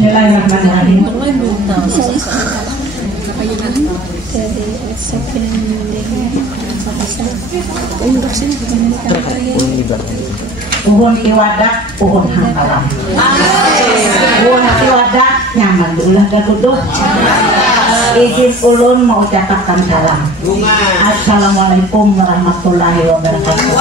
Bismillahirrahmanirrahim. Uhun iwadak, uhun hangkalam. Uhun iwadak nyaman ulah gaduduh. Izin ulun mau ucapkan salam. Assalamualaikum warahmatullahi wabarakatuh.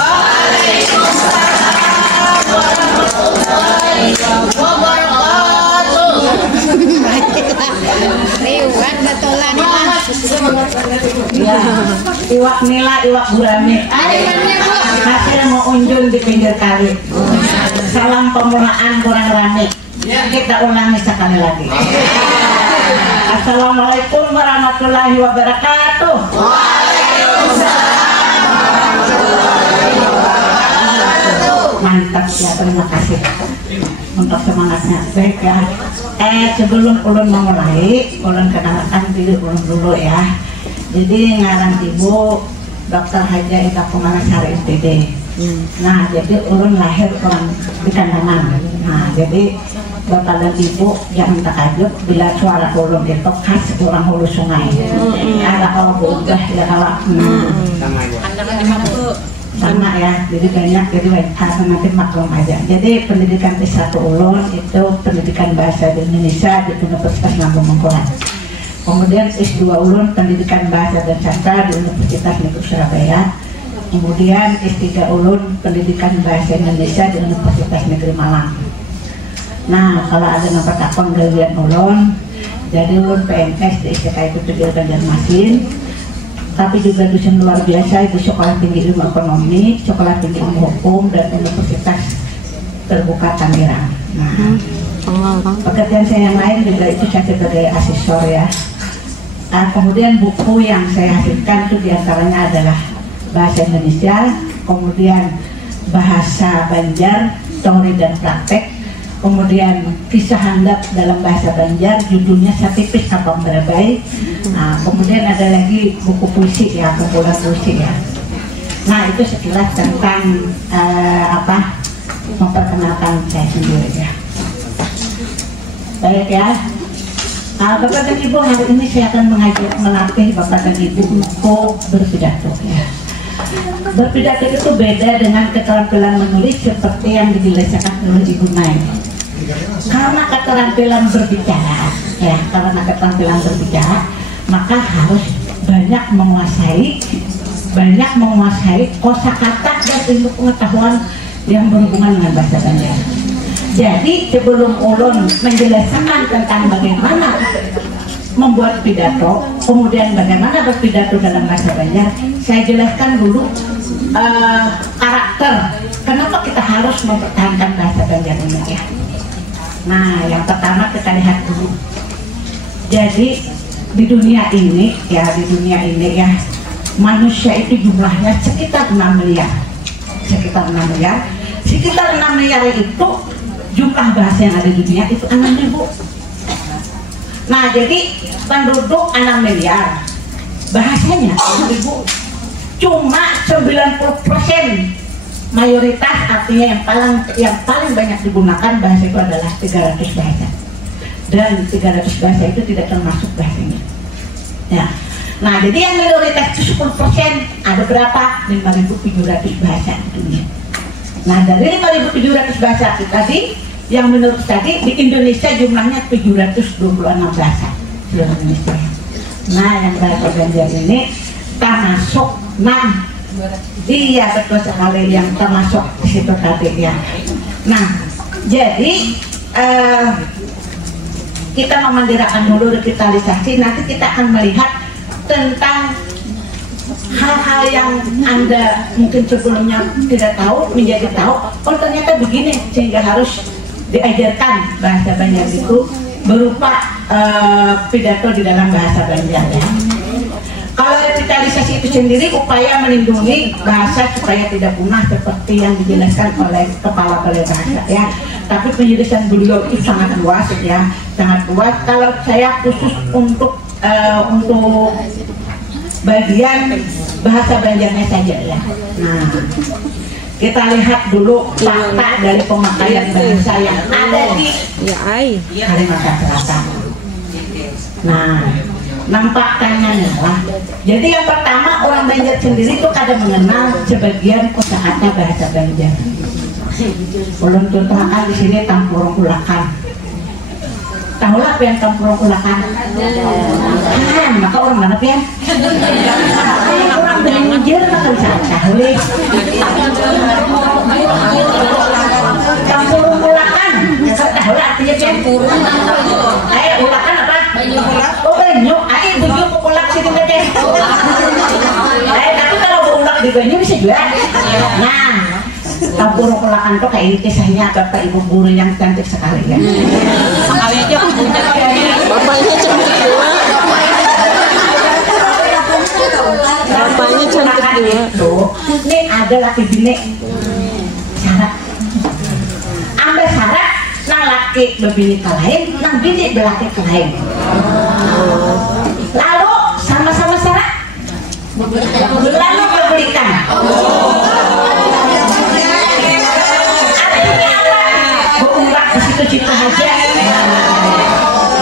Iwak nila, iwak gurame. Hasil mau unjun di pinggir kali. Salam pemulaan kurang rame. Kita ulangi sekali lagi. Assalamualaikum warahmatullahi wabarakatuh. Mantap ya, terima kasih untuk semangatnya. Baik ya. Sebelum ulun memulai, ulun kenalkan diri ulun dulu ya. Jadi ngaran ibu Dr. Haja Ika Kumanasari SPD. Nah, jadi ulun lahir orang di Kandangan. Nah, jadi bapak dan ibu jangan takjub bila suara ulun itu khas orang hulu sungai. Ada kalau udah ya kalau sama ya, jadi banyak, jadi nanti maklum aja. Jadi pendidikan S1 ulun itu pendidikan bahasa Indonesia di Universitas Lambung Mangkurat. Kemudian S2 ulun pendidikan bahasa dan sastra di Universitas Negeri Surabaya. Kemudian S3 ulun pendidikan bahasa Indonesia di Universitas Negeri Malang. Nah, kalau ada nomor takon galian ulun, jadi ulun PNS di STK itu di Banjarmasin. Tapi juga dosen luar biasa di Sekolah Tinggi Ilmu Ekonomi, Sekolah Tinggi Ilmu Hukum, dan Universitas Terbuka Tangerang. Nah, pekerjaan saya yang lain juga itu saya sebagai asesor ya. Kemudian buku yang saya hasilkan itu diantaranya adalah bahasa Indonesia, kemudian bahasa Banjar, teori dan praktek, kemudian kisah handap dalam bahasa Banjar, judulnya Satipis Kapang Berabai. Nah, kemudian ada lagi buku puisi ya, kumpulan puisi ya. Nah, itu sekilas tentang memperkenalkan saya sendiri ya. Baik ya. Bapak dan Ibu, hari ini saya akan melatih Bapak dan Ibu untuk berpidato ya. Berpidato itu beda dengan keterampilan menulis seperti yang dijelaskan oleh Ibu Nay. Karena keterampilan berbicara ya, maka harus banyak menguasai kosakata dan ilmu pengetahuan yang berhubungan dengan bahasa Banjar. Jadi sebelum ulun menjelaskan tentang bagaimana membuat pidato, kemudian bagaimana berpidato dalam bahasa Banjar, saya jelaskan dulu karakter kenapa kita harus mempertahankan bahasa Banjar ini ya. Nah, yang pertama kita lihat dulu. Jadi di dunia ini ya, manusia itu jumlahnya sekitar 6 miliar. Sekitar 6 miliar itu jumlah bahasa yang ada di dunia itu 6.000. Nah, jadi penduduk 6 miliar, bahasanya 6.000. Cuma 90% mayoritas, artinya yang paling banyak digunakan bahasa itu adalah 300 bahasa. Dan 300 bahasa itu tidak termasuk bahasanya. Ya. Nah, jadi yang minoritas itu 10%, ada berapa? 5.700 bahasa di dunia. Nah, dari 5.700 bahasa itu tadi, yang menurut tadi di Indonesia jumlahnya 726 bahasa seluruh Indonesia. Nah, yang bahasa Banjar ini termasuk 6. Iya, betul sekali yang termasuk di situ tadi ya. Nah, jadi kita memandirakan dulu revitalisasi. Nanti kita akan melihat tentang hal-hal yang Anda mungkin sebelumnya tidak tahu, menjadi tahu. Oh, ternyata begini, sehingga harus diajarkan bahasa Banjar itu berupa pidato di dalam bahasa Banjar ya. Kalau revitalisasi itu sendiri upaya melindungi bahasa supaya tidak punah seperti yang dijelaskan oleh kepala balai bahasa ya. Tapi penjelasan beliau itu sangat luas ya, sangat luas. Kalau saya khusus untuk bagian bahasa Banjarnya saja ya. Nah, Kita lihat dulu fakta dari pemakaian bahasa yang ada di Kalimantan Selatan. Nah, nampaknya lah. Jadi yang pertama, orang Banjar sendiri itu kadang mengenal sebagian kosakata bahasa Banjar. Ulun contohkan di sini tampurung ulakan. Tahu lah apa yang tampurung ulakan? Kan, maka orang mana pian? Orang Banjar makan tahu deh. Tampurung ulakan. Tahu lah artinya pian? Ulakan apa? Oh banyu, bujuk ulak sih deh. Tapi kalau ulak di banyu bisa juga. Nah, tampurung ulakan tuh kayak kisahnya bapak ibu guru yang cantik sekali ya. Sekali aja bapaknya cantik juga. Bapaknya cantik juga. Ini ada laki bini syarat. Ambil syarat. Nang laki berbini lain, nang bini belaki lain. Lalu sama-sama syarat, lalu berberikan. Artinya apa? Berurak di situ-situ aja.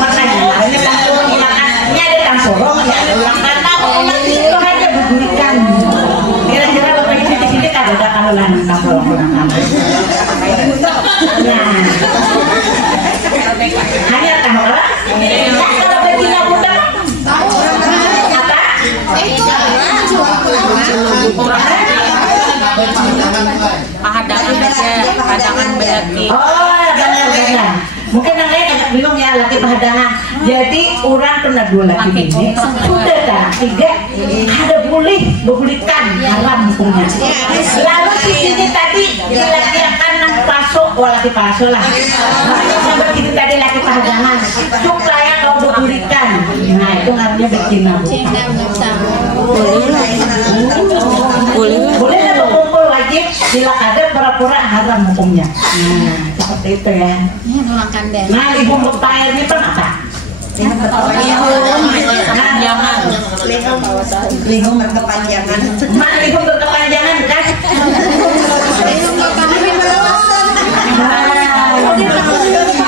Makanya namanya tampurung ulakan. Ini ada tampurung, ya ada ulakan. Ulang di situ aja berberikan. Kira-kira bapak ibu di sini tak ada kalau lain tampurung ulakan. Nah, hanya tahu apa? Kalau betina muda apa? Pahadangan aja, pahadangan berarti. Oh, benar-benar. Mungkin yang lain agak bingung ya laki pahadangan. Jadi orang pernah dua laki ini sudah tak tiga ada boleh bebulikan haram hukumnya. Lalu si sini tadi laki akan nang pasok, laki pasok lah. Sampai sini tadi laki pahadangan supaya kau bebulikan. Nah itu namanya betina. Boleh lah berkumpul wajib bila ada pura-pura haram hukumnya. Nah seperti itu ya. Nah lihum bertayar ini kan apa? Lihum berkepanjangan. Mak lihum berkepanjangan kan?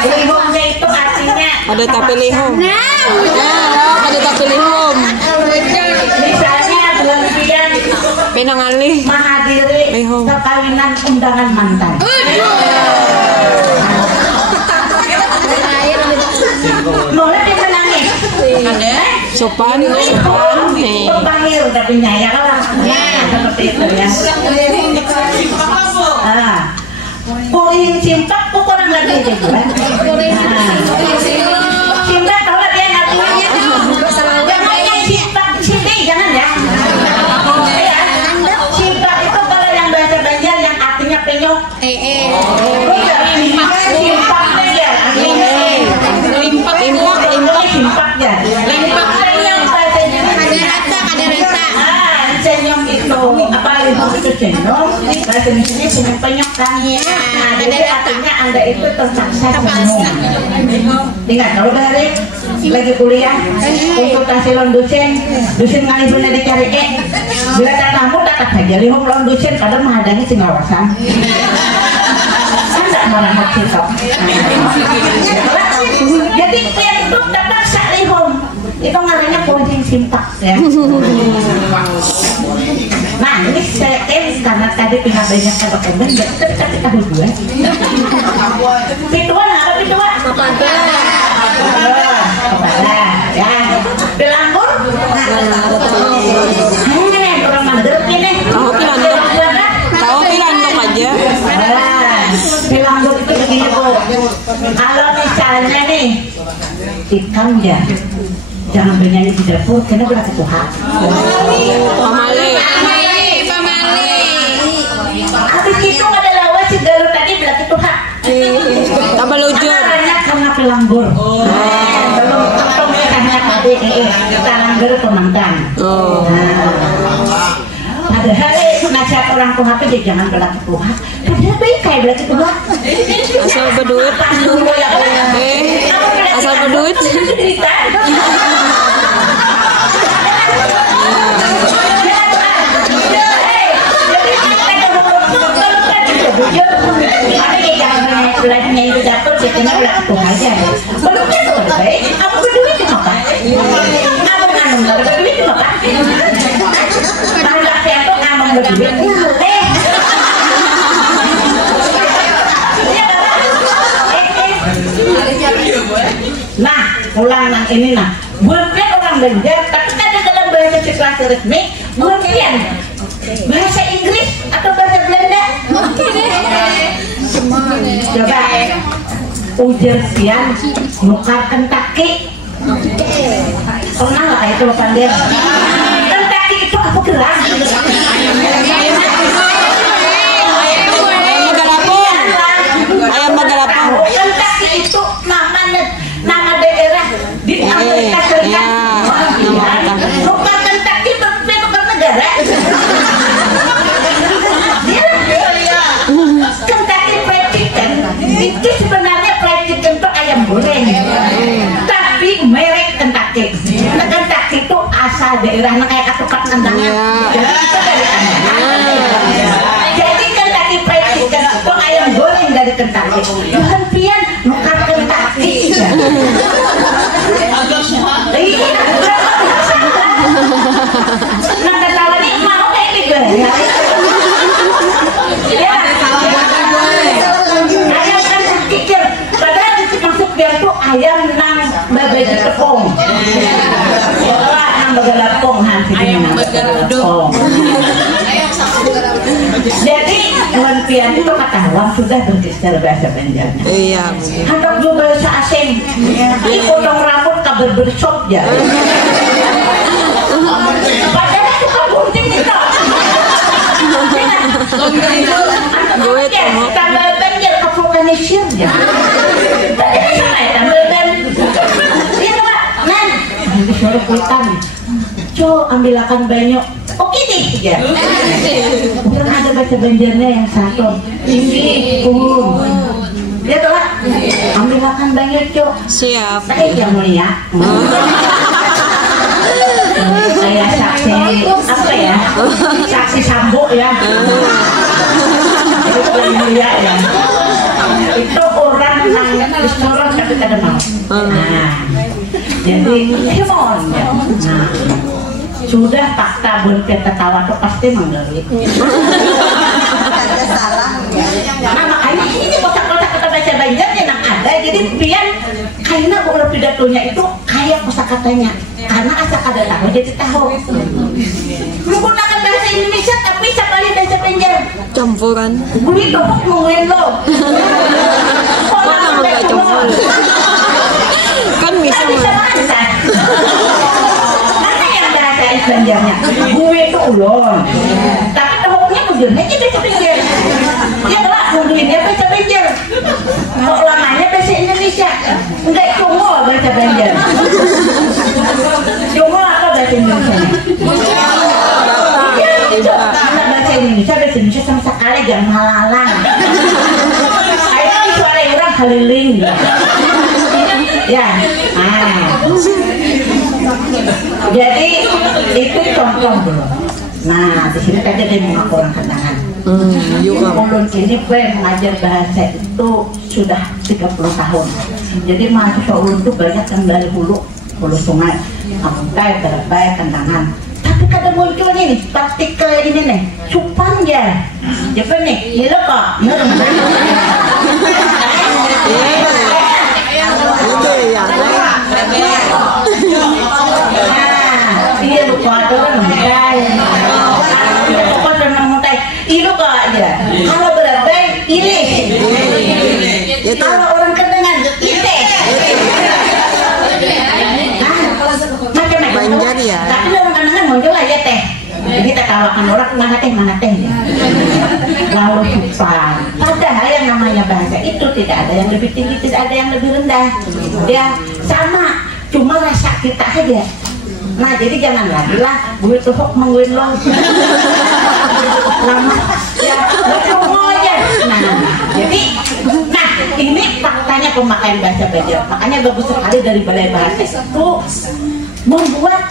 Lihumnya itu artinya ada tapi lihum. Ada tapi lihum. Misalnya berlebihan Pinangalih menghadiri perkawinan undangan mantan. Boleh dia menangis. Sopan nih. Pembahir tapi nyaya lah. Seperti itu ya. Kuring simpak kurang lagi itu kan. Simpak tahu lah dia artinya. Namanya simpak di sini jangan ya. Simpak itu kalau yang bahasa Banjar yang artinya penyok. Simpak ya. Cenyong itu apa itu cenyong bahasa di sini punya penyok kan. Nah jadi artinya anda itu terpaksa bingung. Ingat kalau dari lagi kuliah konsultasi lawan dosen ngalih bener dicari bila tamu datang saja lihum lawan dosen kadang menghadani si ngawasan. Kan tak marah hati kok. Jadi itu terpaksa lihum. Itu ngaranya posing simpak ya. Nah ini saya karena tadi pihak banyak kata komen tapi tahu dua. Pituan apa pituan? Kepada ya. Belanggur. Orang mandor ini. Tahu pilandok aja. Belanggur itu begini Bu. Kalau misalnya nih ikan ya. Jangan bernyanyi di dapur, karena berarti Tuhan. Pamale. Habis itu ada lawan si Galuh tadi berarti Tuhan. Tambah lujur. Karena pelanggur. Belum ketemu karena tadi pelanggur pemangkan. Padahal nasihat orang tua itu jangan berarti Tuhan. Padahal baik kayak berarti Tuhan. Asal berduit. Asal berduit. dia kena ulah tuh aja. Belum tentu baik. Kamu berduit di apa? Kamu nganu nggak berduit di apa? Bangga saya tuh ngomong berduit. Nah, ulang nang ini nah. Bukan orang Banjar, tapi ada dalam bahasa kelas resmi, bukan bahasa Inggris atau bahasa Belanda. Coba ujar pian nukar Kentucky. Pernah nggak itu pandir? Kentucky itu apa gerak? Ayam Magalapang. Kentucky itu nama daerah di Amerika Serikat. Nukar Kentucky bukan negara. Kentucky Fried Chicken itu sebenarnya fried chicken itu ayam goreng, tapi merek Kentucky. Nah, Kentucky itu asal daerah kayak ketupat kendangan. Itu dari jadi Kentucky Fried Chicken itu ayam goreng dari Kentucky. Tuhan pian nukar Kentucky. Nah, ketahuan mau kayak gitu ya. Ayam kan kikir, padahal maksud dia tuh ayam nang babai tepung. Nang bagalapong hansi ayam bagalapong. Jadi Tuan Pian itu ketahuan sudah bergeser bahasa Banjarnya. Iya. Hendak juga bahasa asing. Potong rambut kabar bersop ya. Padahal itu gunting itu. Gue tahu. Tambah Banjar ke vulkanisir ya. Tadi sama ya tambah Banjar. Iya Pak. Nan, disuruh hutan. Ambilakan banyak. Oke deh ya. Bukan ada bahasa Banjarnya yang satu. Tinggi, dia tuh lah. Ambilakan banyak Siap. Baik yang mulia. Kayak saksi apa ya? Saksi Sambo ya. Itu yang mulia ya. Itu orang yang restoran tapi tidak mau. Nah, jadi hemon ya. Nah, sudah fakta berpikir ketawa tuh pasti menggeli. Nah, makanya ini kotak-kotak kata bahasa Banjar yang ada. Jadi pian kayaknya bukan pidatonya itu kayak kosakatanya. Karena asal ada tahu jadi tahu. Menggunakan bahasa Indonesia tapi sekali bahasa Banjar. Campuran. Gue itu ngomongin lo. Kok kamu nggak campur? Kan bisa masak. Mana yang bahasa Banjarnya? Gue itu ulon. Tapi tohoknya ujungnya aja bahasa Banjar. Dia kelak ngomongnya bahasa Banjar. Kok lamanya bahasa Indonesia? Enggak cuma bahasa Banjar. Cuma apa bahasa Indonesia? Karena bahasa Indonesia sama sekali jangan halalang. Ini suara orang haliling. Ya, jadi itu contoh dulu. Nah, di sini tadi dia mengaku orang kendangan. Ulun ini gue mengajar bahasa itu sudah 30 tahun. Jadi mahasiswa ulun itu banyak yang dari hulu sungai, Amuntai, Barabai, Kendangan. Tapi kadang muncul nih partikel ini nih, cupang ya. Apa nih? Iya kok. Itu ya. Iya lupa ada kan Muntai. Lupa sama Muntai. Iya kok aja. Kalau Barabai ini. Kalau orang Kendangan ite. Banjar ya. Tapi orang Kendangan muncul aja teh. Jadi kita tawarkan orang mana teh. Lalu cupang. Padahal yang namanya bahasa itu tidak ada yang lebih tinggi, tidak ada yang lebih rendah. Ya sama, cuma rasa kita aja. Nah jadi jangan lagi lah gue tuh mengguin lo. Lama ya cuma aja. Nah jadi ini faktanya pemakaian bahasa Banjar. Makanya bagus sekali dari Balai Bahasa itu membuat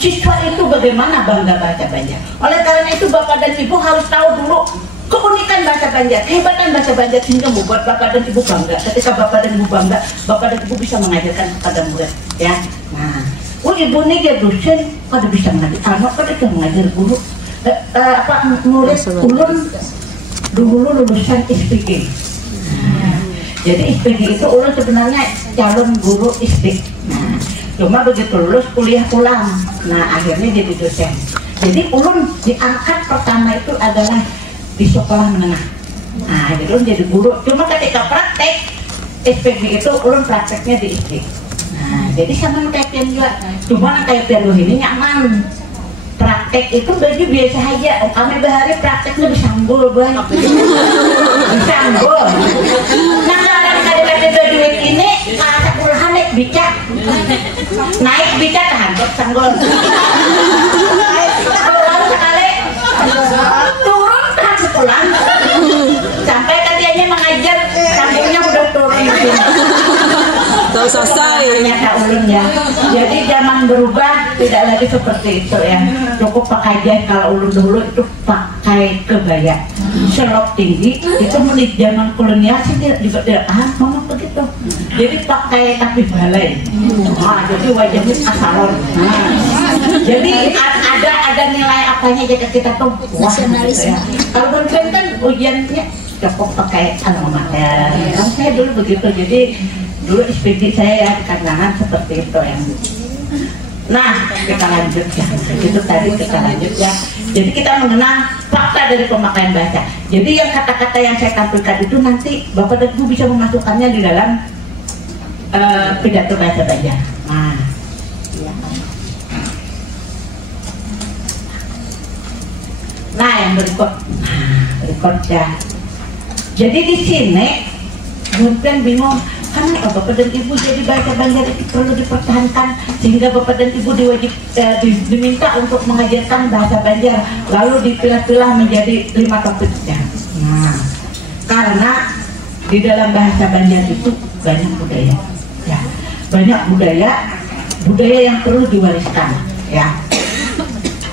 siswa itu bagaimana bangga bahasa Banjar. Oleh karena itu Bapak dan Ibu harus tahu dulu keunikan bahasa Banjar, kehebatan bahasa Banjar sehingga membuat bapak dan ibu bangga. Ketika bapak dan ibu bangga, bapak dan ibu bisa mengajarkan kepada murid, ya. Nah, ibu ini dia dosen, pada bisa mengajar anak, pada bisa mengajar guru. Murid ulun dulu lulusan SPG. Jadi SPG itu ulun sebenarnya calon guru SD. Nah, cuma begitu lulus kuliah pulang. Nah, akhirnya jadi dosen. Jadi ulun diangkat pertama itu adalah di sekolah menengah. Nah, jadi ulun jadi guru. Cuma ketika praktek SPG itu ulun prakteknya di SD. Nah, jadi sama kayak pian juga. Cuma kayak pian ini nyaman. Praktek itu baju biasa aja. Kami bahari prakteknya disanggul, Bang. Disanggul. Nah, kadang-kadang graduate ini kata puluhan naik bica. Naik bica tahantuk sanggul. Pulang sekali. Turun tahan pulang. Sampai katanya mengajar sanggulnya udah turun. Tahu selesai. Ternyata ulun ya. Jadi zaman berubah tidak lagi seperti itu ya. Cukup pakai jas. Kalau ulun dulu itu pakai kebaya selop tinggi. Itu menit zaman kolonial sih juga tidak paham ngomong begitu. Jadi pakai tapi balai. Nah, jadi wajahnya asalon. Nah, jadi ada nilai apanya jika kita tuh nasionalis. Ya. Kalau dosen kan ujiannya cukup pakai alma mater. Saya dulu begitu. Jadi dulu SPG saya ya dikarenakan seperti itu ya. Nah, kita lanjut ya. Itu tadi kita lanjut ya. Jadi kita mengenal fakta dari pemakaian bahasa. Jadi yang kata-kata yang saya tampilkan itu nanti Bapak dan Ibu bisa memasukkannya di dalam pidato bahasa Banjar. Nah, nah yang berikut ya. Jadi di sini mungkin bingung. Kenapa Bapak dan Ibu jadi bahasa Banjar itu perlu dipertahankan sehingga Bapak dan Ibu diminta untuk mengajarkan bahasa Banjar lalu dipilah-pilah menjadi 5 topik ya. Nah, karena di dalam bahasa Banjar itu banyak budaya ya, banyak budaya yang perlu diwariskan ya.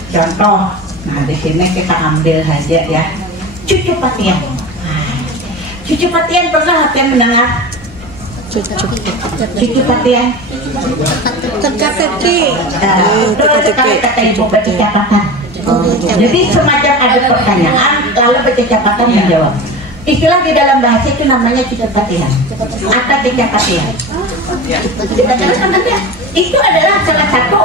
Contoh, nah di sini kita ambil saja ya, cucu patian. Cucu patian pernah kalian mendengar? Cucu patian teka-teki kata ibu baca catatan. Jadi semacam ada pertanyaan lalu baca catatan menjawab. Istilah di dalam bahasa itu namanya cucu patian atau teka patian. Itu adalah salah satu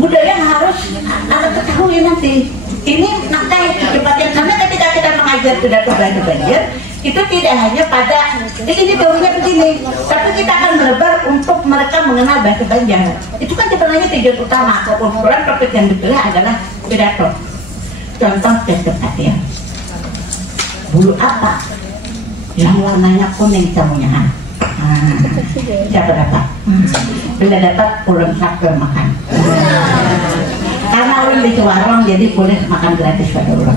budaya yang harus Anda ketahui nanti. Ini nakai cucu patian karena ketika kita mengajar pidato bahasa Banjar itu tidak hanya pada ini baunya begini, tapi kita akan melebar untuk mereka mengenal bahasa Banjar. Itu kan sebenarnya tujuan utama. Kumpulan topik yang dipilih adalah pidato. Contoh petian. Bulu apa yang warnanya kuning semuanya? Siapa dapat? Bila dapat ulun sakit makan. Karena ulun di warung jadi boleh makan gratis pada ulun.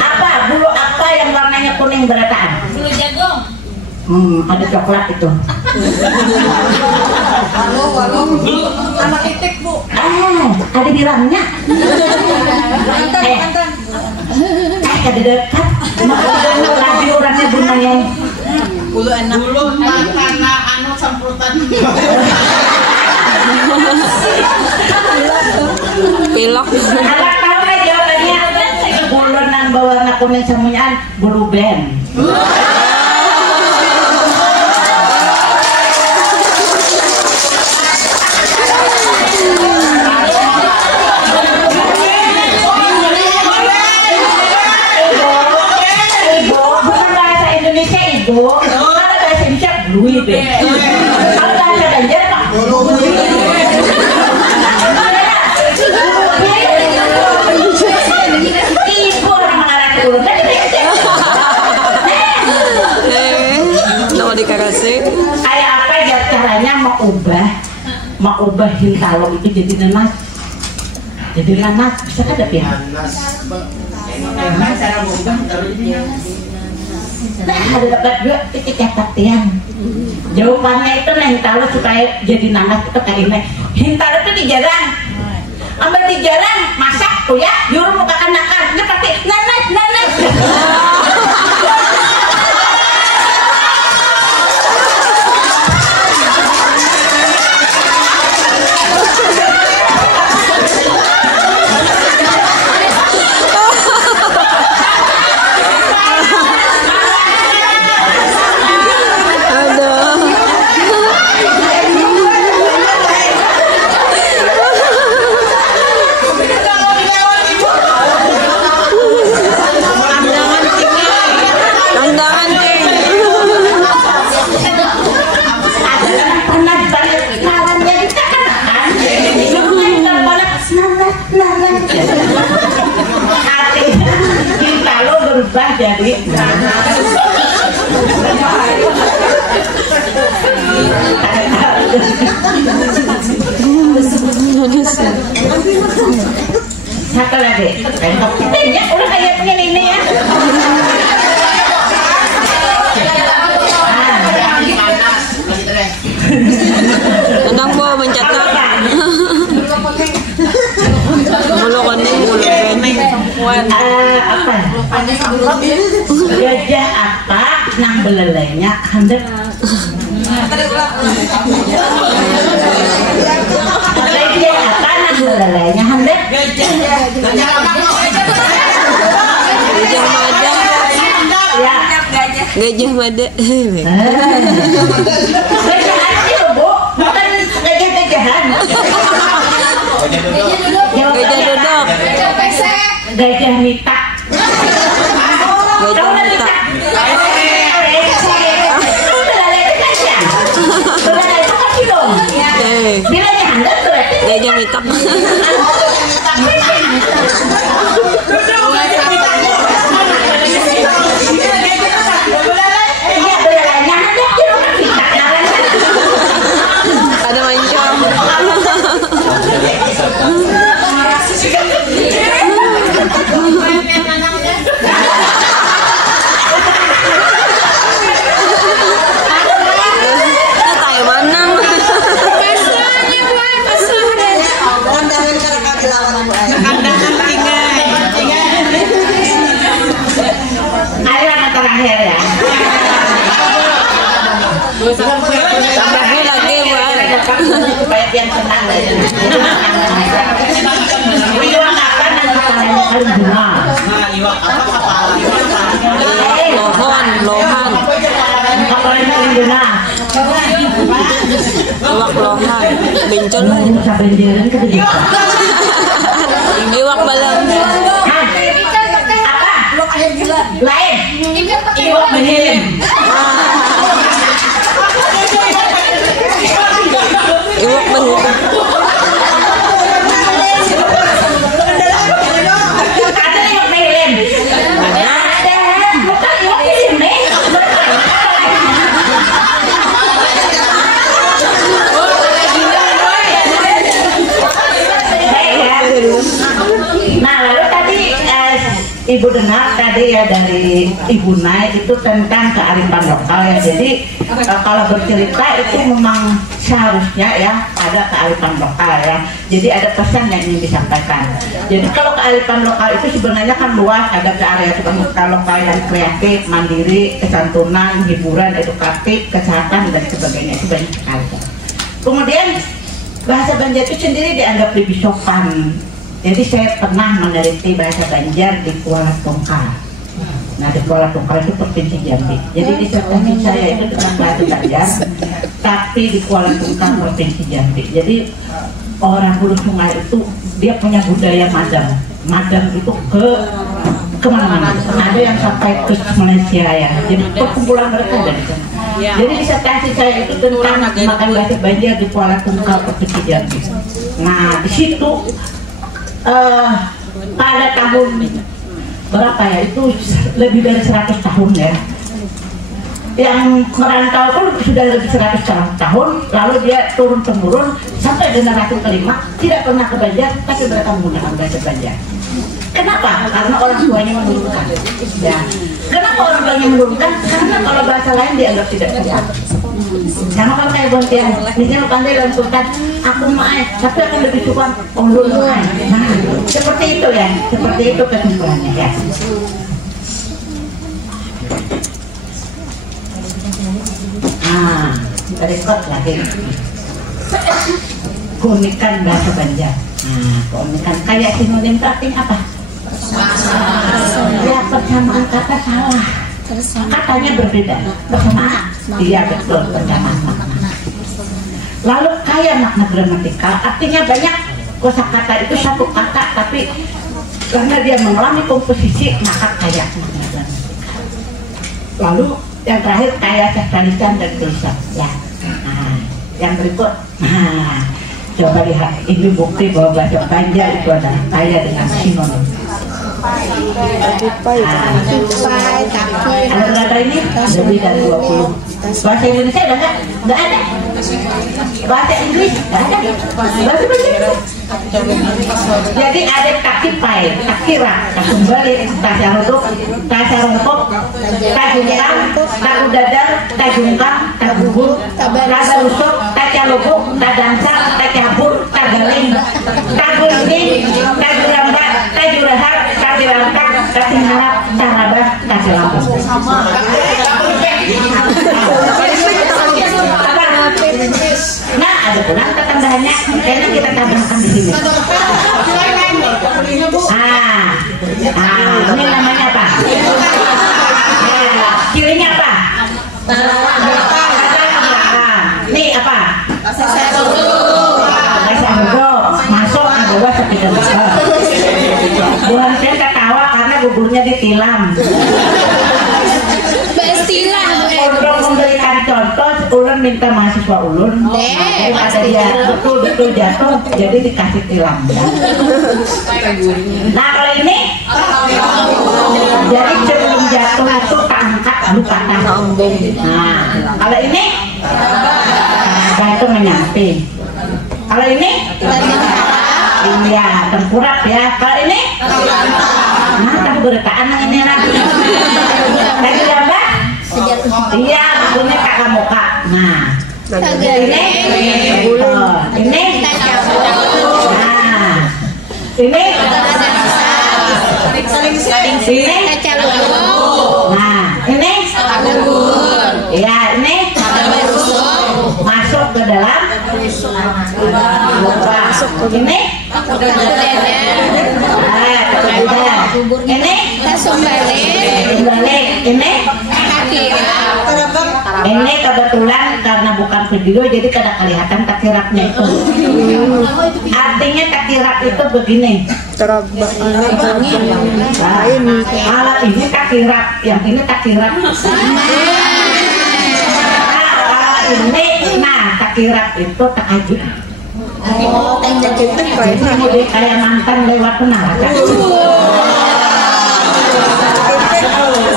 Apa bulu apa yang warnanya kuning berataan? Bulu jagung. Ada coklat itu. Warung sama titik Bu. Ada bilangnya. Ada dekat. Lagi orangnya bunanya. Bulu enak. Dulu karena anu samputan. Pilok. Anak tahu nggak jawabannya? Bulu nang berwarna kuning semuanya bulu ben. Kalau bahasa Indonesia blue ben. Kalau bahasa Banjar apa? Ibu orang mengarah turun. Nama dikasih. Kayak apa ya caranya mau ubah hintalong itu jadi nanas. Jadi nanas bisa kan ada ya? Cara mengubah Nah, ada dapat juga ketika patian. Jawabannya itu hintalo supaya jadi nanas itu kayak ini. Hintalo itu dijarang. Ambil dijarang, masak tuh ya, juru muka kanakan. Dia pasti nanas. Cinta lo berubah jadi satu lagi ya udah kayak pengen ini ya. Tenang po, mencatat. Mulu kuning, mulu kuning. Apa? Gajah apa nang belelainya handek? Gajah apa nang belelainya handek? Gajah Mada. Ya. Gajah Mada. Gajah asli loh, Bu. Bukan gajah-gajahan. Gajah duduk. Gajah mitak. Gajah Mita. Gajah Mita. Ada mancung. Terakhir ya. Tambahnya lagi, supaya biar senang aja. Iwak apa namanya paling bunga? Lohan. Apa yang paling bunga? Iwak lohan. Bencol lah. Bisa benjeran ke begitu. Iwak balang. Lain. Iwak menyelim. Iwak menyelim. Ada iwak menyelim. Ada. Bukan iwak menyelim. Nah, lalu tadi Ibu dengar tadi ya dari Ibu Nay itu tentang kearifan lokal ya. Jadi kalau bercerita itu memang seharusnya ya ada kearifan lokal ya. Jadi ada pesan yang ingin disampaikan. Jadi kalau kearifan lokal itu sebenarnya kan luas, ada kearifan lokal yang kreatif, mandiri, kesantunan, hiburan, edukatif, kesehatan dan sebagainya. Itu banyak sekali. Kemudian bahasa Banjar itu sendiri dianggap lebih sopan. Jadi saya pernah meneliti bahasa Banjar di Kuala Tungkal. Nah di Kuala Tungkal itu provinsi Jambi. Jadi disertasi saya itu tentang bahasa Banjar, tapi di Kuala Tungkal provinsi Jambi. Jadi orang Hulu Sungai itu dia punya budaya madang. Madang itu ke kemana-mana. Ada yang sampai ke Malaysia ya. Jadi perkumpulan mereka dari sana. Jadi disertasi saya itu tentang makan bahasa Banjar di Kuala Tungkal provinsi Jambi. Nah di situ pada tahun berapa ya, itu lebih dari 100 tahun ya, yang merantau pun sudah lebih 100 tahun, lalu dia turun temurun sampai generasi kelima tidak pernah ke Banjar, tapi mereka menggunakan bahasa Banjar. Kenapa? Karena orang tuanya menurunkan ya. Kenapa orang tuanya menurunkan? Karena kalau bahasa lain dianggap tidak sopan. Sama kan kayak Bontian, misalnya pandai dan sultan, aku main, tapi akan lebih suka ulun main. Nah, seperti itu ya, seperti itu kesimpulannya ya. Nah, kita rekod lagi. Keunikan bahasa Banjar. Nah, keunikan kayak sinonim artinya apa? Ya, persamaan kata salah. Katanya berbeda. Bersamaan. Iya betul, persamaan makna. Lalu kaya makna gramatikal, artinya banyak. Kosakata itu satu kata, tapi karena dia mengalami komposisi maka kaya makna gramatikal. Lalu yang terakhir kaya sastra lisan dan tulisan. Ya. Nah, yang berikut. Nah, coba lihat, ini bukti bahwa bahasa Banjar itu adalah kaya dengan sinonim. Ada berapa ini? Lebih dari 20. Bahasa Indonesia ada nggak? Nggak ada. Bahasa Inggris nggak ada. Bahasa Banjar. Jadi ada takipai, takira, kasumbali, tasaruduk, tasarungkok, tajungkang, takudadar, tajungkang, tagugur, tagarusuk, tacalubuk, tadansar, tacabur, tagaling, taguling, taguramba, tajurahar, tajurangkang, tasingharap, tarabah, tasilambung. Nah, ada pulang tambahannya, kayaknya kita tambahkan di sini. Ini namanya apa? Kirinya apa? Nih apa? Masuk adalah sepeda motor. Bukan saya ketawa karena guburnya ditilam. Untuk memberikan contoh, ulun minta mahasiswa ulun daripada dia betul-betul jatuh, jadi dikasih tilam. Nah kalau ini, jadi sebelum jatuh itu tak angkat lalu patah. Nah kalau ini, itu menyamping. Kalau ini, iya tengkurap ya. Kalau ini, nah tapi bertaan ini lagi. Lagi gambar? Iya, bukunya kakak muka. Nah, ini, ini, nah, ini, nah, ini, ya ini, masuk ke dalam, ini, ini, ini, ini kebetulan karena bukan video jadi kada kelihatan takirapnya itu. Artinya takirap itu begini. Nah, kalau ini takirap, yang ini takirap. Ini, nah takirap itu takajud. Jadi kayak mantan lewat menara.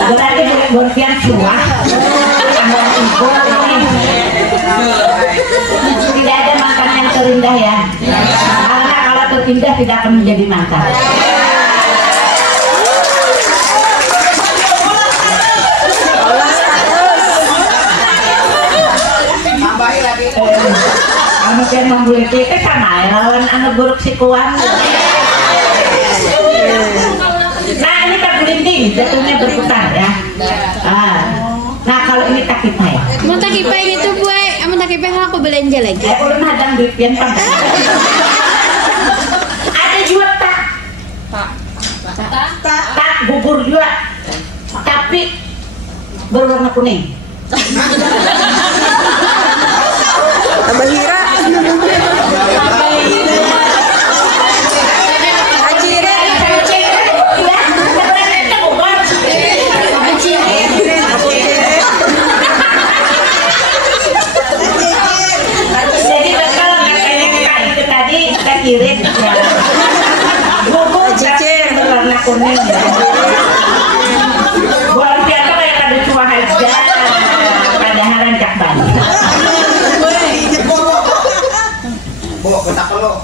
Berarti berfian cuah. Tidak ada mantan yang terindah ya. Karena kalau terindah tidak akan menjadi mantan. Anu kan membeli itu sama lawan anu buruk sikuan. Nah ini tak berhenti, jatuhnya berputar ya. Nah kalau ini takipai. Mau takipai gitu buat, mau takipai aku belanja lagi. Ulun hadang duit pian pang. Ada juga tak bubur juga, tapi berwarna kuning. Tambah hira. Kirim ya. Bubur cicir berwarna kuning ya. Buang siapa kayak kada cuma aja. Padahal rancak banget.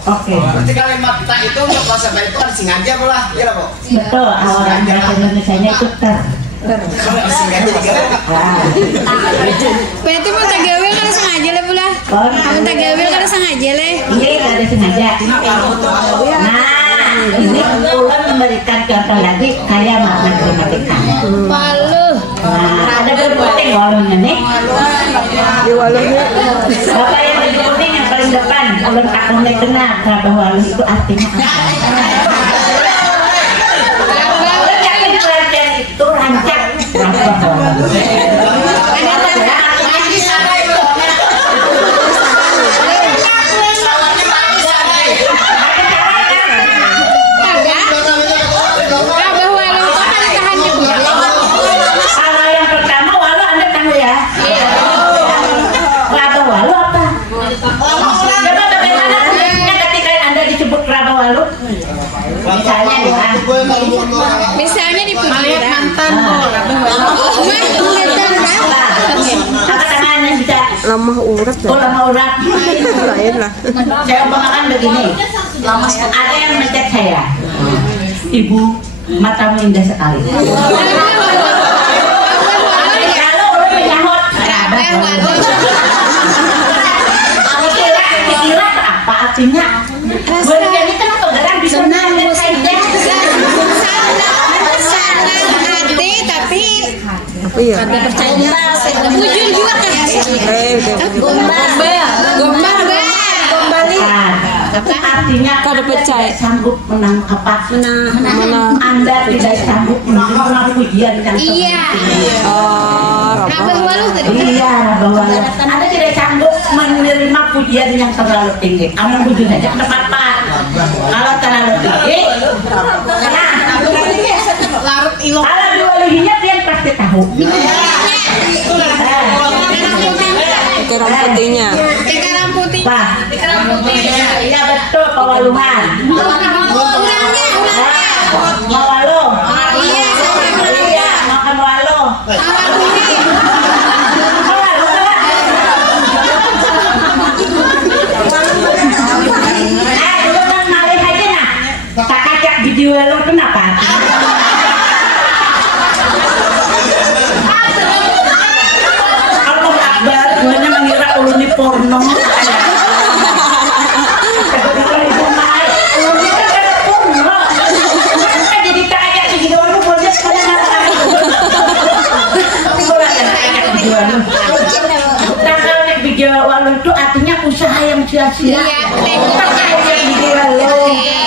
Oke. Berarti kalimat tak itu untuk bahasa baik itu kan sengaja pula, iya lah, betul, orang bahasa Indonesia-nya itu kalau sengaja berarti mau tagawil kada sengaja lah pula. Mau tagawil kada sengaja lah. Iya, kada sengaja. Nah, ini ulun memberikan contoh lagi kayak makna gramatikal. Malu. Nah, ada berputing walungnya nih. Di walungnya. Bapak yang baju kuning yang paling depan, ulun takungnya kena Rabah Waluh itu artinya apa? Yakin pelajaran itu rancak Rabah Waluh. Misalnya di Pujiran mantan Lamah urat ya. Lama urat. Lain lah. Saya omongan begini. Ada yang mencet saya. Ibu, matamu indah sekali. Kalau orang menyahut, Rabah Waluh. Kira apa artinya? Berjadi kan atau orang bisa nanya saja. hati tapi Apa ya? percaya mujur juga kan gombal Artinya Kada percaya. tidak sanggup menang apa? Anda tidak sanggup menerima pujian yang iya Oh, Rabah Waluh tadi Iya, Rabah Waluh. Anda tidak sanggup menerima pujian yang terlalu tinggi. Kamu puji saja tepat Pak. Kalau terlalu tinggi, larut ilok. kalau diwalihinya dia pasti tahu. Kerang putihnya. sekarang putih Pak, iya betul pewaluhan. Mau waluh. Iya, makan waluh. Lu kan malih aja nah. Tak kacak video lu kenapa? Allah Akbar, guanya mengira uluni porno. Jadi kayak video lu boleh sekalian nah kalau nek video waluh itu artinya usaha yang sia-sia.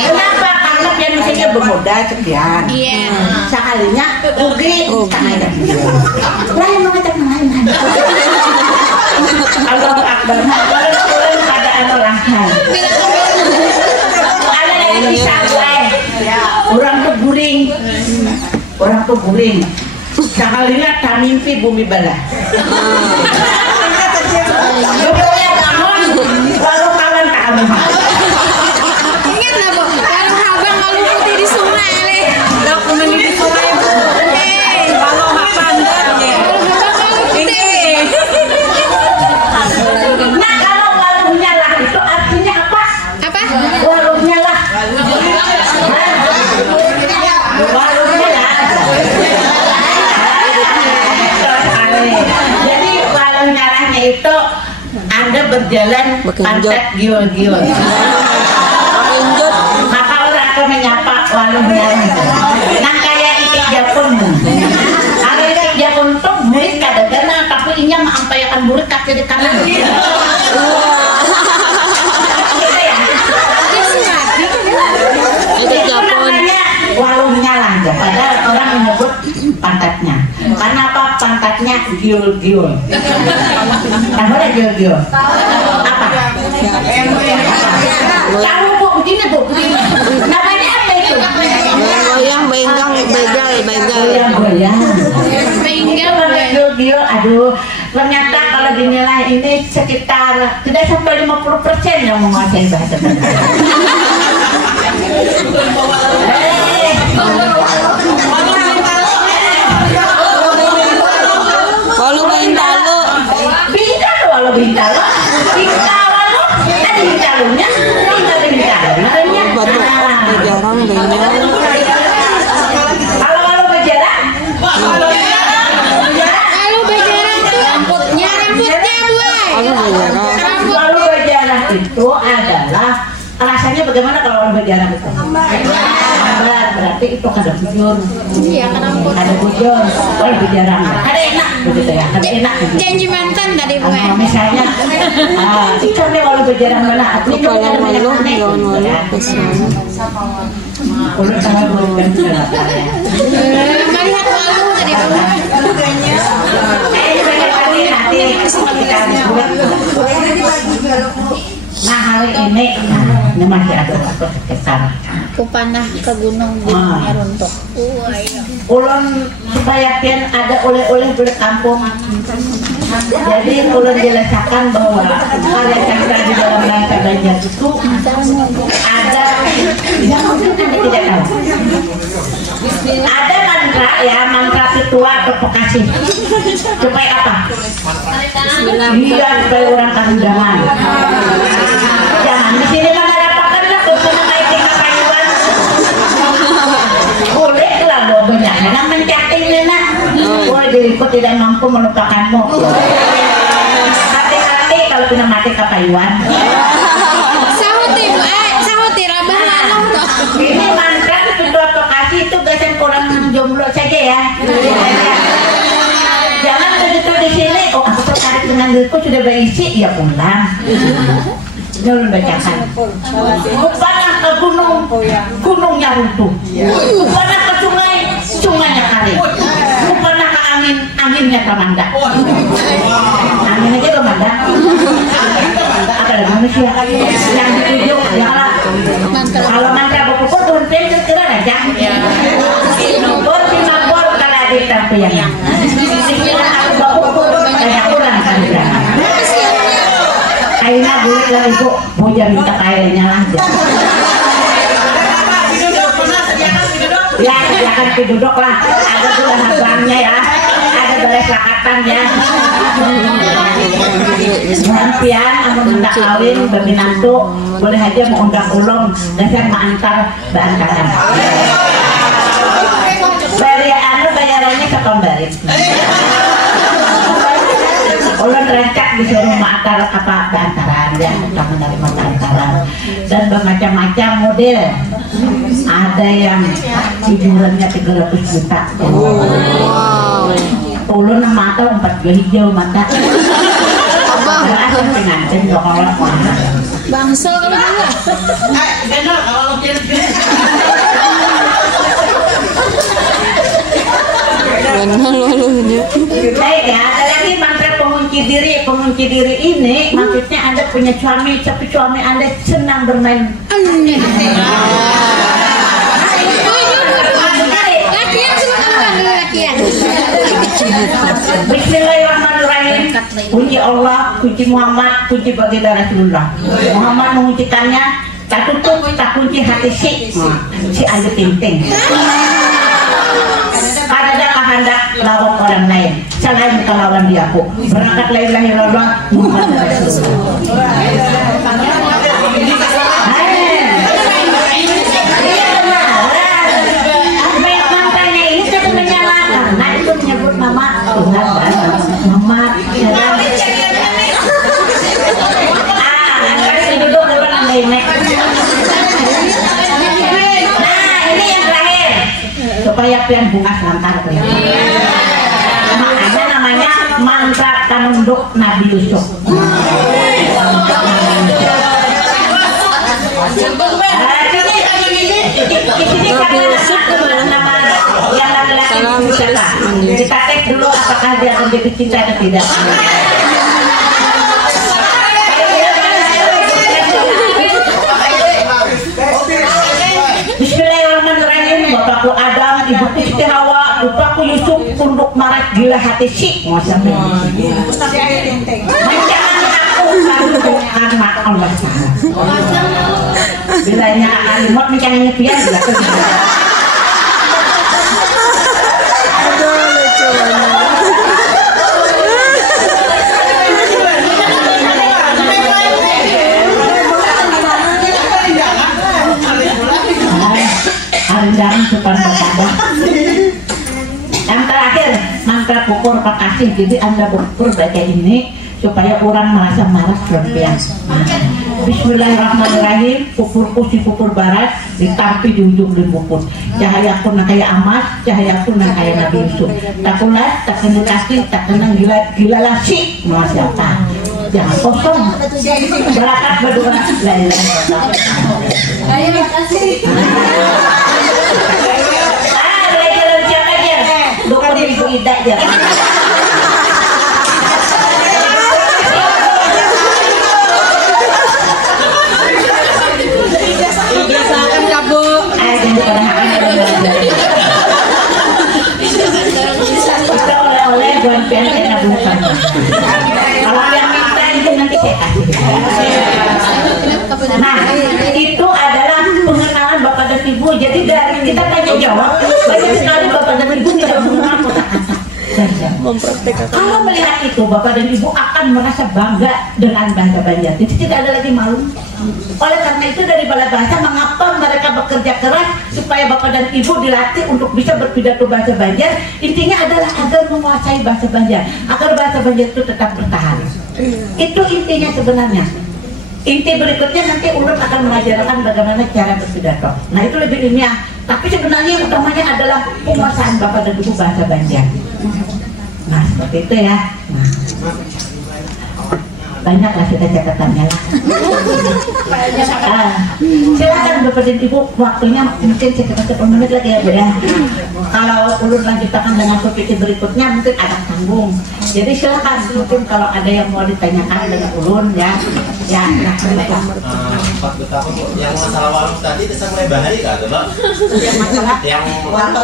Kenapa? Karena pian misalnya bermodal sekian. iya Sekalinya rugi setengah video. Lain mengajak lain. Allah Akbar. Kalau pada orang hal. Ada yang bisa orang tuh guring. Orang tuh guring. Sekalinya tak mimpi bumi belah. Jumlahnya namun walau kawan tak aman. ingat nggak bu kalau abang Waluh putih di sungai leh Dok di sungai bu. Kalau makan Nah kalau waluhnya lah itu artinya apa? apa Waluhnya lah. Waluhnya lah. Jadi waluh nyarahnya itu Anda berjalan pantat giol-giol. Injut. Maka orang akan menyapa waluh nyarah. Nah kayak itik Japun. Kalau itik Japun tuh murid kadang-kadang tapi inya mengampayakan murid kaki di kanan. Itu Japon. Waluhnya lah, padahal orang menyebut pantatnya. Karena apa? Pantatnya giul-giul. Tahu ada giul-giul? Apa? Tahu bu, begini bu, begini. Namanya apa itu? Goyang, benggang, begal. Goyang-goyang. Benggal Pakai giul-giul, aduh. Ternyata kalau dinilai ini sekitar tidak sampai 50% yang menguasai bahasa Indonesia. Waluh Bintalo. Bintalo walau bintalo. Bintalo ada bintalonya. Bintalonya. Batu jarang banyak. Kalau walau berjalan. Waluh berjalan tuh rambutnya buai Waluh berjalan. Walau berjalan itu adalah rasanya bagaimana kalau orang berjarang itu? Hambar, berarti itu kada bujur. Iya, kenapa? Ada bujur, kalau berjarang ada enak begitu ya, ada enak. Janji mantan tadi gue. Misalnya, ikan deh kalau berjarang mana? Aku itu ada banyak aneh. Ulut sama bukan sudah ya. Melihat malu tadi gue. Nanti kita buat. Nah hari ini masih ada satu sekitar. Aku panah ke gunung gunungnya runtuh. Ulun supaya pian ada oleh-oleh beli kampung. Jadi ulun jelaskan bahwa kalian yang di dalam bahasa Banjar itu ada yang mungkin anda tidak tahu. Ada mantra ya, mantra petua atau pekasih. Supaya apa? Iya, supaya orang keundangan. Jangan di sini mana dapatkan lah kalau kena naikin kapayuan. Boleh lah bawa banyak. Nah mencating nena. Boleh diriku tidak mampu melupakanmu. Hati-hati kalau kena mati kapayuan. Sahuti rabah lalu toh. Ini mantra petua pekasih itu gasan orang jomblo saja ya. Jangan begitu di sini. Oh aku tertarik dengan diriku sudah berisi ya pulang. Jangan bacakan. Panah ke gunung, gunungnya runtuh. Panah ke sungai, sungainya kering. Panah ke angin, anginnya termanda. Angin aja termanda. Ada manusia yang ditunjuk, ya lah. Kalau mantra berpukul Tuhan pengen kira aja. Bor simabor kalau ada tapi yang. Bismillah aku berpukul banyak orang kan. Aina boleh lah ibu, hujan minta airnya lah. Ya, silakan duduk lah. Ada tuh habangnya ya, ada beres lakatan ya. Sampian, amun hendak kawin, berminantu, boleh aja mau undang ulung, dan saya mengantar berantakan. Bayarannya ketombarin. Ulun rencak disuruh mengantar apa berantaran ya, kita menerima berantaran dan bermacam-macam model. Ada yang hiburannya 300 juta. Ulun mata 4 hijau mata. Asal pengantin dokolak mana? Bangsa kalau juga. Benar kalau Benar lalunya. Baik ya, ada lagi mantra pengunci diri. Pengunci diri ini maksudnya Anda punya suami, tapi suami Anda senang bermain. Lakian semua lakian. Bismillahirrahmanirrahim. Kunci Allah, kunci Muhammad, kunci baginda Rasulullah. Muhammad menguncikannya, tak tutup, tak kunci hati si Ayu Ting Ting. Ada kehendak lawan orang lain, selain lawan diaku. Berangkat la ilaha illallah Muhammad Rasulullah. Muhammad duduk depan Anda ini. Nah ini yang terakhir supaya pian bungas lantar. Makanya namanya mantra tanunduk Nabi Yusuf. Ini karena nama yang laki-laki kita cek dulu apakah dia akan jatuh cinta atau tidak. Bismillahirrahmanirrahim. Bapakku Adam, ibuku Siti Hawa, bapakku Yusuf, punduk maret gila hati si. Jangan aku karena Allah Taala. Bilanya alimot mencari pian belakang. Jangan supaya bertambah. Yang terakhir mantra pukul pakasih. Jadi Anda berpukul baca ini supaya orang merasa marah berlebihan. Bismillahirrahmanirrahim. Pupurku si pupur barat ditampi di ujung limpupun. Cahayaku nak kayak amas, cahayaku nak kayak Nabi Yusuf. Tak kulat, tak kena kasih, tak kena gila lasi. Masyaallah. Jangan kosong. Berakat berdua. La ilaha illallah. Terima kasih. Jalan siapa aja? Bukan ibu Ida aja. Biasakan ya Bu. Kita oleh-oleh buat PNN bukan. Kalau yang minta itu nanti saya kasih. Nah, itu adalah pengenalan Bapak dan Ibu. Jadi dari kita tanya jawab, banyak sekali Bapak dan Ibu tidak mengenal kata-kata. Kalau melihat itu, Bapak dan Ibu akan merasa bangga dengan bahasa Banjar. Jadi tidak ada lagi malu. Oleh karena itu dari Balai Bahasa, mengapa mereka bekerja keras supaya Bapak dan Ibu dilatih untuk bisa berpidato bahasa Banjar. Intinya adalah agar menguasai bahasa Banjar, agar bahasa Banjar itu tetap bertahan. Itu intinya sebenarnya. Inti berikutnya nanti Ulun akan mengajarkan bagaimana cara berpidato. Nah itu lebih ilmiah. Tapi sebenarnya yang utamanya adalah penguasaan Bapak dan Ibu bahasa Banjar. Nah seperti itu ya. Nah, banyaklah kita catatannya lah. Silakan Bapak dan Ibu, waktunya mungkin sekitar 10 menit lagi ya Bu ya. Kalau Ulun lanjutkan dengan topik berikutnya mungkin ada tanggung. Jadi silakan mungkin kalau ada yang mau ditanyakan dengan Ulun ya. Ya, Pak Duta, yang masalah warung tadi bisa mulai bahari kah, Mbak? Yang warung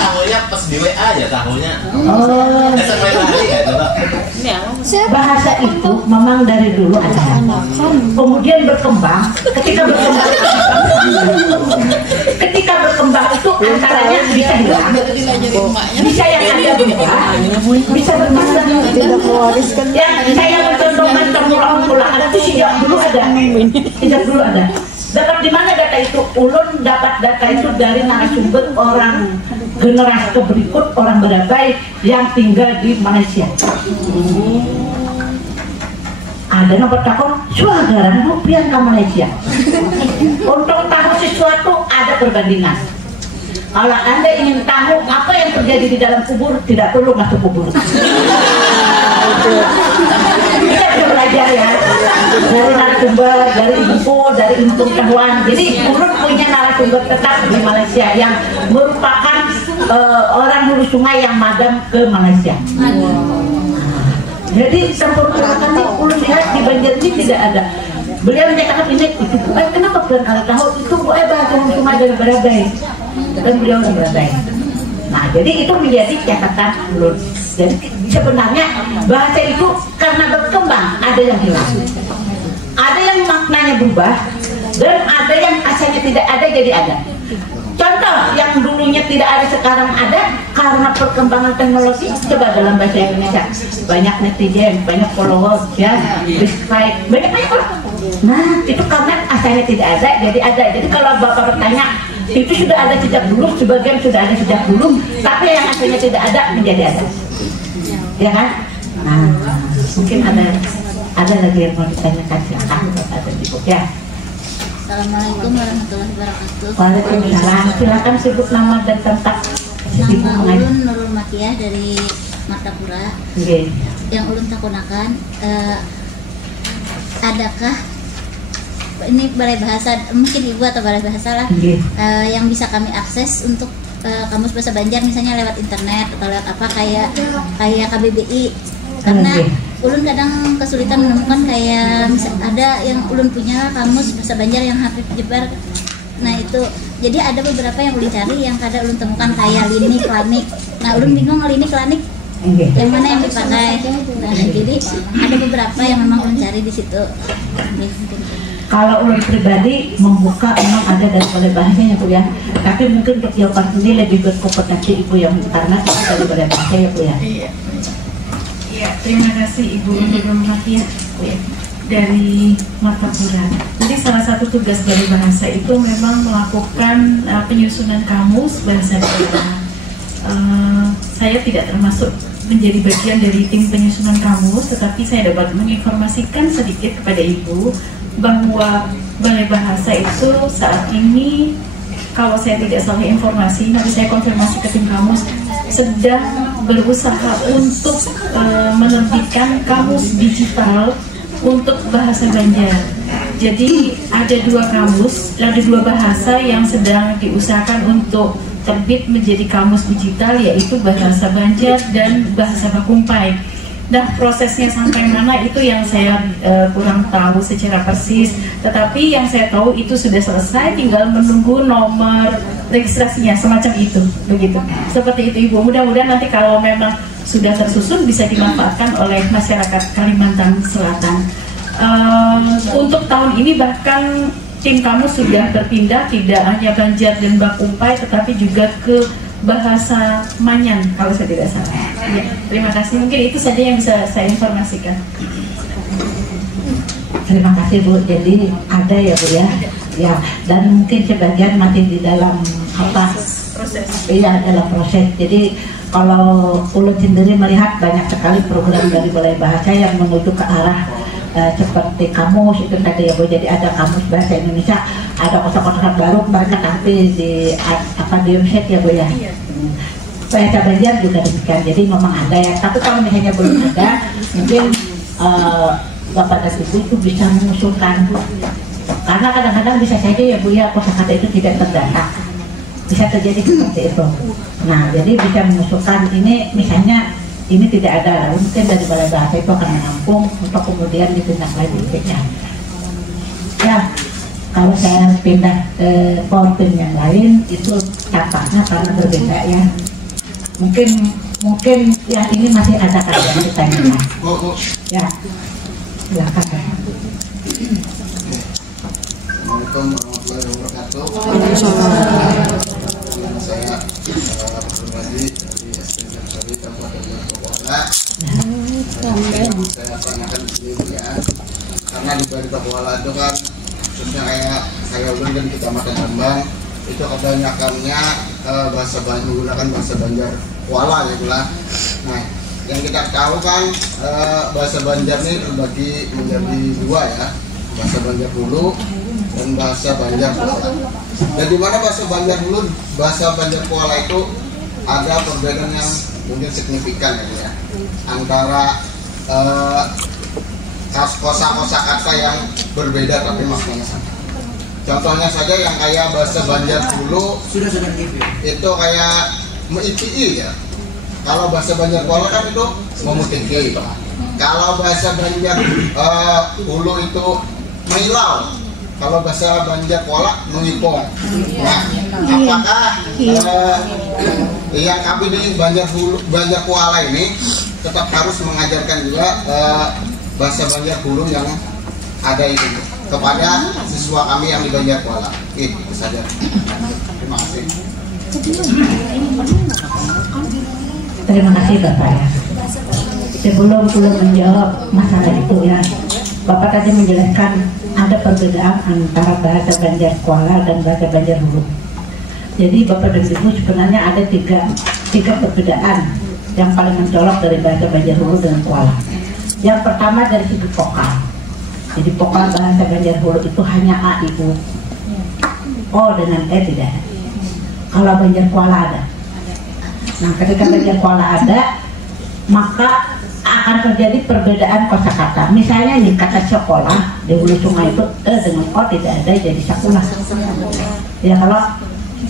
tahunya pas di WA aja tahunya. oh, Bisa mulai bahari kah, Mbak? bahasa itu memang dari dulu ada. Kemudian berkembang. Ketika berkembang itu antaranya bisa hilang, bisa yang ada berubah, bisa berkembang. Yang saya mencontohkan temurah-temurah itu sejak dulu ada. Sejak dulu ada. Dapat di mana data itu? Ulun dapat data itu dari narasumber orang generasi berikut orang Barabai yang tinggal di Malaysia. Ada yang bertakon, suagaran rupiah ke Malaysia. Untuk tahu sesuatu ada perbandingan. Kalau Anda ingin tahu apa yang terjadi di dalam kubur, tidak perlu masuk kubur. Kita bisa belajar ya dari narasumber, dari info, dari pengetahuan. Jadi Ulun punya narasumber tetap di Malaysia yang merupakan orang hulu sungai yang madam ke Malaysia. Jadi sempurnakan Ulun lihat di Banjar ini tidak ada. Beliau menyatakan ini itu, kenapa bukan kali tahu itu bahasa hulu sungai dari Barabai. Dan beliau dari Barabai. Nah, jadi itu menjadi catatan Ulun. Jadi sebenarnya bahasa itu karena berkembang ada yang hilang, ada yang maknanya berubah, dan ada yang asalnya tidak ada jadi ada. Contoh yang dulunya tidak ada sekarang ada karena perkembangan teknologi. Coba dalam bahasa Indonesia banyak netizen, banyak followers ya, subscribe, banyak orang. Nah itu karena asalnya tidak ada jadi ada. Jadi kalau Bapak bertanya itu sudah ada sejak dulu, sebagian sudah ada sejak dulu, tapi yang asalnya tidak ada menjadi ada. Ya kan? Nah, mungkin ada lagi yang mau ditanyakan, silakan Bapak dan Ibu ya. Assalamualaikum warahmatullahi wabarakatuh. Waalaikumsalam. Silakan sebut nama dan tempat. Nama Ulun Nurul Makiah dari Martapura. Okay. Yang Ulun takunakan, adakah ini Balai Bahasa, mungkin Ibu atau Balai Bahasa lah, yang bisa kami akses untuk kamus bahasa Banjar misalnya lewat internet atau lewat apa kayak KBBI, karena Ulun kadang kesulitan menemukan kayak ada yang Ulun punya kamus bahasa Banjar yang Habib Jebar. Nah itu jadi ada beberapa yang Ulun cari yang kadang Ulun temukan kayak linik, lanik. Nah Ulun bingung linik, lanik yang mana yang dipakai. Nah jadi ada beberapa yang memang Ulun cari di situ. Kalau Ulun pribadi membuka memang ada dari Balai Bahasanya Bu ya. Tapi mungkin untuk jawaban ini lebih berkompetensi Ibu yang karena dari Balai Bahasa ya Bu ya. Iya, terima kasih Ibu Nurul Makiah dari Martapura. Jadi salah satu tugas Balai Bahasa itu memang melakukan penyusunan kamus bahasa daerah. Saya tidak termasuk menjadi bagian dari tim penyusunan kamus, tetapi saya dapat menginformasikan sedikit kepada Ibu bahwa Balai Bahasa itu saat ini, kalau saya tidak salah informasi, nanti saya konfirmasi ke tim kamus, sedang berusaha untuk menerbitkan kamus digital untuk bahasa Banjar. Jadi ada dua bahasa yang sedang diusahakan untuk terbit menjadi kamus digital, yaitu bahasa Banjar dan bahasa Bakumpai. Nah, prosesnya sampai mana itu yang saya kurang tahu secara persis, tetapi yang saya tahu itu sudah selesai, tinggal menunggu nomor registrasinya, semacam itu, begitu. Seperti itu Ibu, mudah-mudahan nanti kalau memang sudah tersusun bisa dimanfaatkan oleh masyarakat Kalimantan Selatan. Untuk tahun ini bahkan tim kamu sudah berpindah tidak hanya Banjar dan Bakumpai, tetapi juga ke bahasa Manyan kalau saya tidak salah. Ya, terima kasih. Mungkin itu saja yang bisa saya informasikan. Terima kasih Bu. Jadi ada ya Bu ya. Ya, dan mungkin sebagian masih di dalam proses. Iya, dalam proses. Jadi kalau Ulun sendiri melihat banyak sekali program dari Balai Bahasa yang menuju ke arah seperti kamus itu tadi ya Bu. Jadi ada kamus bahasa Indonesia, ada kosa-kosa baru banyak nanti di website ya Bu ya. Bahasa Banjar juga demikian. Jadi memang ada ya. Tapi kalau misalnya belum ada, mungkin Bapak dan Ibu itu bisa mengusulkan. Karena kadang-kadang bisa saja ya Bu ya, kosakata itu tidak terdata. Bisa terjadi seperti itu. Nah, jadi bisa mengusulkan ini misalnya ini tidak ada, mungkin dari Balai Bahasa itu akan menampung untuk kemudian ditindaklanjutinya. Ya, kalau saya pindah ke PowerPoint yang lain itu tampaknya karena berbeda ya. Mungkin yang ini masih ada yang ditanya. Ya, silakan. Assalamualaikum warahmatullahi wabarakatuh. Saya pribadi dari SDM dari Kabupaten Batuwala. Saya tanyakan di sini ya, karena di Batuwala itu kan khususnya kayak saya ulun dan Kecamatan Tambang itu kebanyakannya menggunakan bahasa Banjar Kuala ya pula. Nah, yang kita tahu kan bahasa Banjar ini terbagi menjadi dua ya, bahasa Banjar Hulu dan bahasa Banjar Kuala. Dan di mana bahasa Banjar Hulu, bahasa Banjar Kuala itu ada perbedaan yang mungkin signifikan ya, antara kosa-kosa kata yang berbeda tapi maknanya sama. Contohnya saja yang kayak bahasa Banjar Hulu itu kayak meitii ya. Kalau bahasa Banjar Kuala kan itu memutiki. Kalau bahasa Banjar Hulu itu meilau. Kalau bahasa Banjar Kuala mengipong. Nah, apakah yang kami di Banjar Kuala ini tetap harus mengajarkan juga bahasa Banjar Hulu yang ada itu kepada siswa kami yang di Banjar Kuala? Itu saja. Terima kasih. Terima kasih Bapak ya. Sebelum menjawab masalah itu ya, Bapak tadi menjelaskan ada perbedaan antara bahasa Banjar Kuala dan bahasa Banjar Hulu. Jadi Bapak dan Ibu sebenarnya ada tiga perbedaan yang paling mencolok dari bahasa Banjar Hulu dengan Kuala. Yang pertama dari segi vokal. Jadi vokal bahasa Banjar Hulu itu hanya A, I, U. O dengan E tidak. Kalau Banjar Kuala ada. Nah, ketika Banjar Kuala ada, maka akan terjadi perbedaan kosakata. Misalnya nih kata sekolah di Hulu Sungai itu E dengan O tidak ada, jadi sekolah. Ya kalau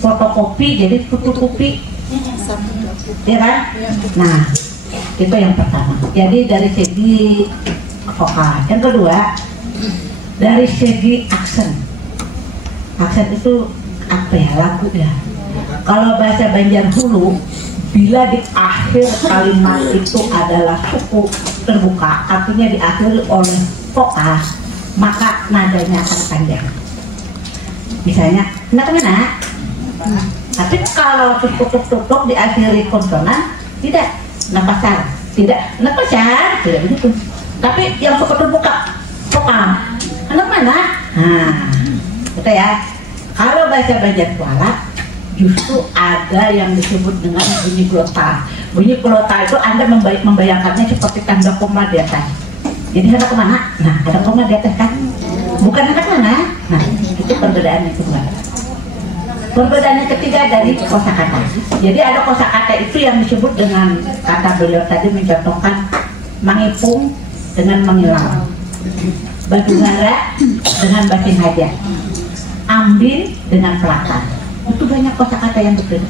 fotokopi jadi fotokopi, ya kan? Nah, itu yang pertama. Jadi dari segi vokal. Yang kedua dari segi aksen. Aksen itu apa ya, lagu ya. Kalau bahasa Banjar Hulu, bila di akhir kalimat itu adalah suku terbuka, artinya diakhiri oleh vokal, maka nadanya akan panjang. Misalnya, nak. Tapi kalau tutup diakhiri konsonan, tidak. Napasar, tidak. Napasar, tidak begitu. Tapi yang suku terbuka, vokal. Anak mana? Nah, gitu ya. Kalau bahasa Banjar Kuala, justru ada yang disebut dengan bunyi glota. Bunyi glota itu Anda membayangkannya seperti tanda koma di atas. Jadi ada kemana? Nah, ada koma di atas kan? Bukan ada kemana? Nah, itu perbedaan yang kedua. Perbedaan yang ketiga dari kosakata. Jadi ada kosakata itu yang disebut dengan kata beliau tadi mencontohkan mangipung dengan mengilang, batugara dengan batin hajat, ambin dengan pelakar. Itu banyak kosakata yang berbeda.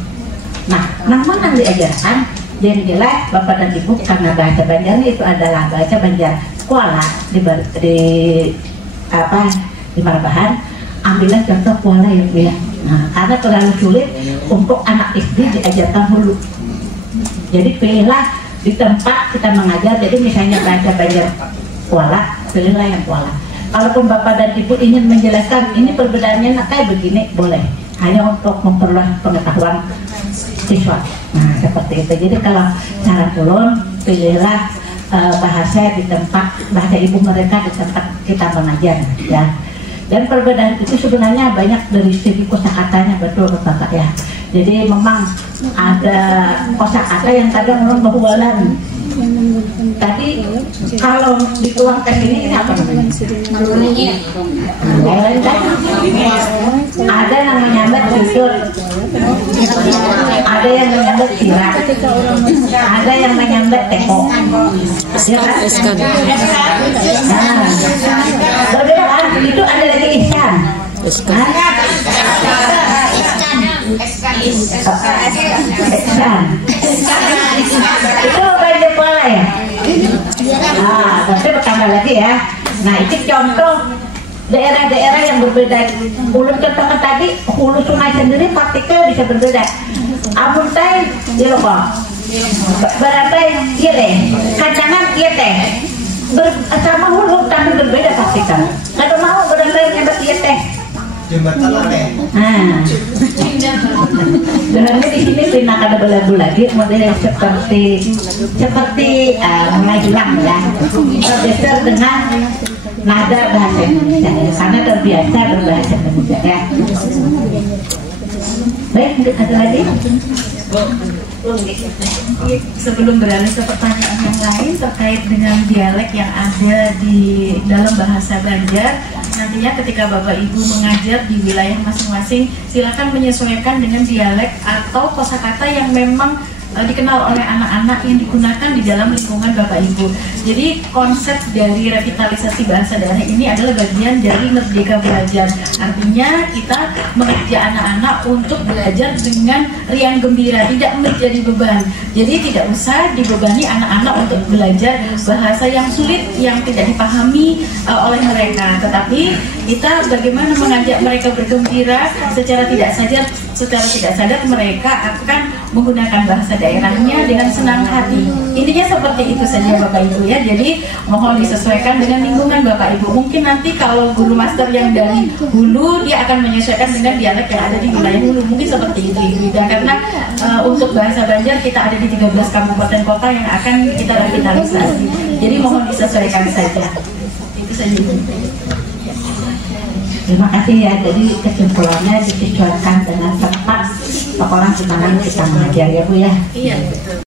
Nah, mana yang diajarkan? Yang jelas Bapak dan Ibu, karena bahasa Banjar itu adalah bahasa Banjar kuala di Marabahan, ambillah contoh kuala yang dia. Nah, karena terlalu sulit untuk anak SD diajarkan hulu. Jadi pilihlah di tempat kita mengajar. Jadi misalnya bahasa Banjar kuala, pilihlah yang kuala. Kalaupun Bapak dan Ibu ingin menjelaskan ini perbedaannya kayak begini, boleh. Hanya untuk memperluas pengetahuan siswa. Nah, seperti itu. Jadi kalau cara ulun, pilihlah bahasa di tempat bahasa ibu mereka di tempat kita mengajar, ya. Dan perbedaan itu sebenarnya banyak dari segi kosakatanya, betul Bapak ya. Jadi memang ada kosakata yang kadang orang bahualan. Tadi kalau dituangkan ini apa namanya? Ada yang menyambat sudut, ada yang menyambat sirat, ada yang menyambat teko. Nah, berbeda kan? Itu ada lagi ihsan. Itu banyak pola ya. Nah, tapi bertambah lagi ya. Nah, itu contoh daerah-daerah yang berbeda. Ulun contohkan tadi, hulu sungai sendiri partikel bisa berbeda. Amuntai di lokal, berabai iya deh, kacangan iya teh. Sama hulu tapi berbeda partikel. Kalau mau berabai nyebat iya teh. Nah, sebenarnya di sini pernah ada belagu lagi model seperti mulai hilang ya, tergeser dengan nada bahasa Indonesia karena terbiasa berbahasa Indonesia ya. Baik, ada lagi? Sebelum beralih ke pertanyaan yang lain terkait dengan dialek yang ada di dalam bahasa Banjar, nantinya ketika Bapak Ibu mengajar di wilayah masing-masing, silakan menyesuaikan dengan dialek atau kosakata yang memang dikenal oleh anak-anak yang digunakan di dalam lingkungan Bapak Ibu. Jadi konsep dari revitalisasi bahasa daerah ini adalah bagian dari Merdeka Belajar. Artinya kita mengajak anak-anak untuk belajar dengan riang gembira, tidak menjadi beban. Jadi tidak usah dibebani anak-anak untuk belajar bahasa yang sulit, yang tidak dipahami oleh mereka. Tetapi kita bagaimana mengajak mereka bergembira secara tidak sadar mereka akan menggunakan bahasa daerahnya dengan senang hati. Intinya seperti itu saja Bapak Ibu ya. Jadi mohon disesuaikan dengan lingkungan Bapak Ibu. Mungkin nanti kalau guru master yang dari hulu, dia akan menyesuaikan dengan dialek yang ada di wilayah hulu. Mungkin seperti itu Ibu. Karena untuk bahasa Banjar kita ada di 13 kabupaten kota yang akan kita revitalisasi. Jadi mohon disesuaikan saja. Itu saja Ibu. Terima kasih ya. Jadi kesimpulannya disesuaikan dengan tempat sekolah di mana kita mengajar ya Bu ya. Iya betul.